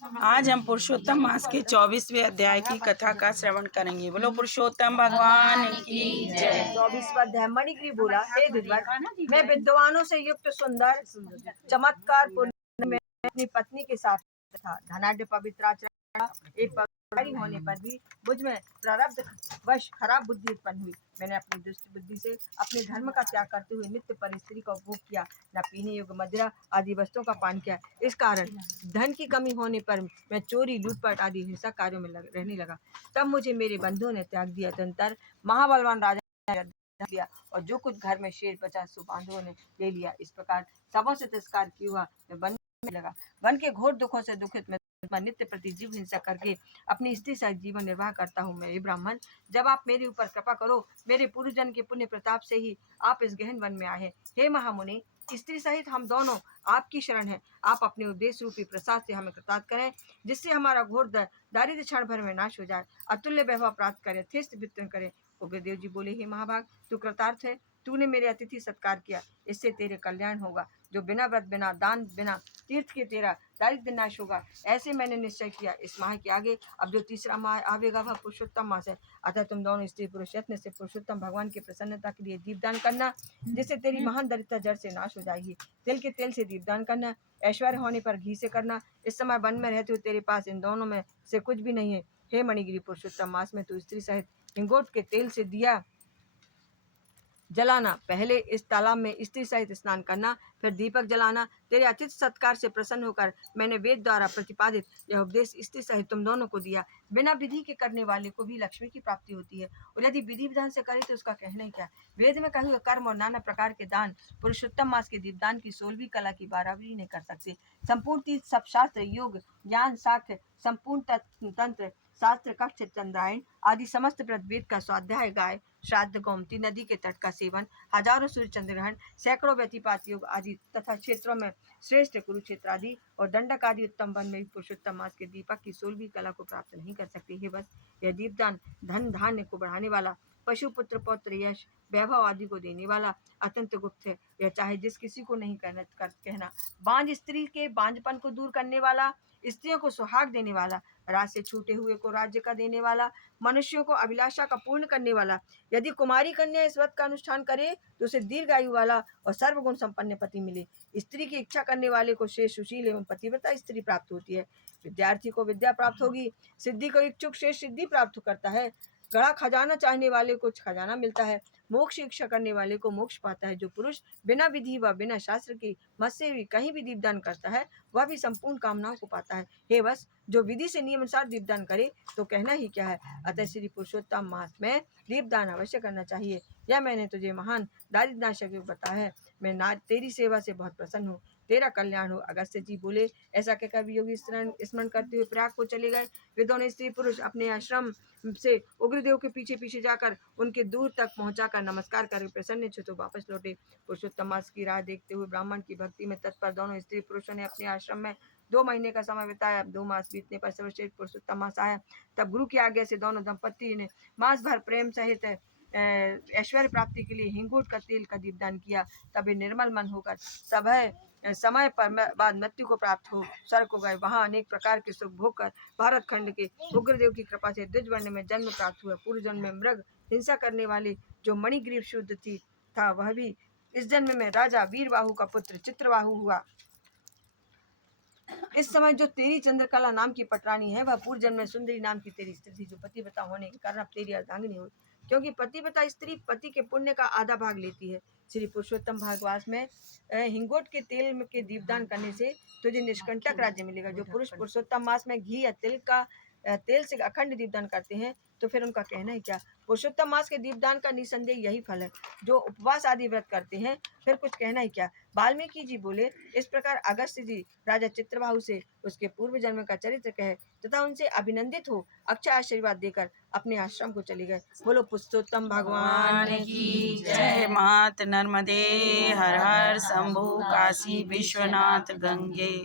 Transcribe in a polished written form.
आज हम पुरुषोत्तम मास के 24वें अध्याय की कथा का श्रवण करेंगे। बोलो पुरुषोत्तम भगवान की जय। 24वां अध्याय। मणिग्रीव बोला, हे विद्वान, मैं विद्वानों से युक्त सुंदर चमत्कार पूर्ण में अपनी पत्नी के साथ था। धनाढ्य पवित्र आचरण एक पवित्रारी होने पर भी मुझ में प्रारब्ध वश खराब बुद्धि उत्पन्न हुई। मैंने अपनी दुष्ट बुद्धि से अपने धर्म का त्याग करते हुए नित्य पर स्त्री का उपभोग किया, न पीने योग्य मदिरा आदि वस्तुओं का पान किया। इस कारण धन की कमी होने पर मैं चोरी, लूटपाट आदि हिंसा कार्यों में रहने लगा। तब मुझे मेरे बंधुओं ने त्याग दिया। तदंतर महाबलवान राजा ने दिया और जो कुछ घर में शेर बचा सो बांधवों ने ले लिया। इस प्रकार सबों से तिरस्कार किया हुआ मैं वन में लगा। वन के घोर दुखों से दुखित मैं नित्य प्रति जीव हिंसा करके अपनी स्त्री सहित जीवन निर्वाह करता हूँ। मैं ब्राह्मण, जब आप मेरे ऊपर कृपा करो, मेरे पूर्वजन के पुण्य प्रताप से ही आप इस गहन वन में आए। हे महामुनि, स्त्री सहित हम दोनों आपकी शरण है। आप अपने उद्देश्य रूपी प्रसाद से हमें कृतार्थ करें, जिससे हमारा घोर दारिद्र्य क्षण भर में नाश हो जाए, अतुल्य वैभव प्राप्त करे, अत्यस्त वितरण करे। उग्रदेव जी बोले, हे महाभाग, तू कृतार्थ है। तूने मेरे अतिथि सत्कार किया, इससे तेरे कल्याण होगा। जो बिना व्रत, बिना दान, बिना तीर्थ के तेरा दारिद्र्य नाश होगा, ऐसे मैंने निश्चय किया। इस माह के आगे अब जो तीसरा माह आवेगा वह पुरुषोत्तम मास है। अतः तुम दोनों स्त्री पुरुष यत्न से पुरुषोत्तम भगवान की प्रसन्नता के लिए दीपदान करना, जिससे तेरी महान दरिद्रता जड़ से नाश हो जाएगी। तिल के तेल से दीपदान करना, ऐश्वर्य होने पर घी से करना। इस समय वन में रहते हुए तेरे पास इन दोनों में से कुछ भी नहीं है। हे मणिगिरी, पुरुषोत्तम मास में तू स्त्री सहित हिंगोट के तेल से दिया जलाना, पहले इस तालाब में स्त्री सहित स्नान करना, फिर दीपक जलाना। तेरे अतिथि सत्कार से प्रसन्न होकर मैंने वेद द्वारा प्रतिपादित यह उपदेश स्त्री सहित तुम दोनों को दिया। बिना विधि के करने वाले को भी लक्ष्मी की प्राप्ति होती है, और यदि विधि विधान से करे तो उसका कहना ही क्या। वेद में कहे हुए कर्म और नाना प्रकार के दान पुरुषोत्तम मास के दीपदान की 16वीं कला की बराबरी नहीं कर सकते। संपूर्ण तीर्थ, सब शास्त्र, योग, ज्ञान, साख्य, संपूर्ण तंत्र शास्त्र, कक्ष, चंद्रायण आदि समस्त व्रत, वेद का स्वाध्याय, गाय श्राद्ध, गोमती नदी के तट का सेवन, हजारों सूर्य चंद्रग्रहण, सैकड़ों व्यतिपात योग आदि तथा क्षेत्रों में श्रेष्ठ कुरुक्षेत्र आदि और दंडक आदि उत्तम वन में पुरुषोत्तम मास के दीपक की 16वीं कला को प्राप्त नहीं कर सकते। हे बस, यह दीपदान धन धान्य को बढ़ाने वाला, पशु पुत्र पौत्र यश वैभव आदि को देने वाला अत्यंत गुप्त है। यह चाहे जिस किसी को नहीं कहना। बांझ स्त्री के बांझपन को दूर करने वाला, स्त्रियों को सुहाग देने वाला, राज से छूटे हुए को राज्य का देने वाला, मनुष्यों को अभिलाषा का पूर्ण करने वाला। यदि कुमारी कन्या इस व्रत का अनुष्ठान करे तो उसे दीर्घायु वाला और सर्वगुण संपन्न पति मिले। स्त्री की इच्छा करने वाले को श्रेष्ठ, सुशील एवं पतिव्रता स्त्री प्राप्त होती है। विद्यार्थी को विद्या प्राप्त होगी, सिद्धि को इच्छुक श्रेष्ठ सिद्धि प्राप्त करता है। गड़ा खजाना चाहने वाले को खजाना मिलता है। मोक्ष इच्छा करने वाले को मोक्ष पाता है। जो पुरुष बिना विधि व बिना शास्त्र की मत से भी कहीं भी दीपदान करता है, वह भी संपूर्ण कामनाओं को पाता है। हे बस, जो विधि से नियम अनुसार दीपदान करे तो कहना ही क्या है। अतः श्री पुरुषोत्तम मास में दीपदान अवश्य करना चाहिए। यह मैंने तुझे महान दारिद्र्य नाशक बताया है। मैं तेरी सेवा से बहुत प्रसन्न हूँ, तेरा कल्याण हो। अगस्त्य जी बोले, ऐसा कहकर भी योगी स्मरण करते हुए प्रयाग को चले गए। वे दोनों स्त्री पुरुष अपने आश्रम से उग्रदेव के पीछे पीछे जाकर उनके दूर तक पहुंचाकर नमस्कार कर प्रसन्न चित्त वापस लौटे। पुरुषोत्तम मास की राह देखते हुए ब्राह्मण की भक्ति में तत्पर दोनों स्त्री पुरुषों ने अपने आश्रम में 2 महीने का समय बिताया। 2 मास बीतने पर सर्वश्रेष्ठ पुरुषोत्तम मास आया। तब गुरु की आज्ञा से दोनों दंपति ने मास भर प्रेम सहित ऐश्वर्य प्राप्ति के लिए हिंगोट का तेल का दीपदान किया। तभी निर्मल मन होकर सब समय पर बाद मृत्यु को प्राप्त हो स्वर्ग को गए। वहां अनेक प्रकार के सुख भोग कर भारत खंड के उग्रदेव की कृपा से द्विजवर्ण में जन्म प्राप्त हुआ। पूर्व जन्म में मृग हिंसा करने वाले जो मणिग्रीव शुद्ध थी था, वह भी इस जन्म में राजा वीरबाहु का पुत्र चित्रबाहु हुआ। इस समय जो तेरी चंद्रकला नाम की पटरानी है, वह पूर्व जन्म में सुंदरी नाम की तेरी स्त्री थी, जो पतिव्रता होने के कारण अब तेरी अर्धांगिनी हुई। क्योंकि पतिव्रता स्त्री पति के पुण्य का आधा भाग लेती है। श्री पुरुषोत्तम भागवास में हिंगोट के तेल के दीपदान करने से तुझे निष्कंटक राज्य मिलेगा। जो पुरुष पुरुषोत्तम मास में घी या तेल से अखंड दीपदान करते हैं, तो फिर उनका कहना है क्या। पुरुषोत्तम मास के दीपदान का निसंदेह यही फल है। जो उपवास आदि व्रत करते हैं, फिर कुछ कहना ही क्या। वाल्मीकि जी बोले, इस प्रकार अगस्त्य जी राजा चित्रबाहु से उसके पूर्व जन्म का चरित्र कहे तथा उनसे अभिनंदित हो अक्षय आशीर्वाद देकर अपने आश्रम को चले गए। बोलो पुरुषोत्तम भगवान की जय। मात नर्मदे हर हर शंभु काशी विश्वनाथ गंगे।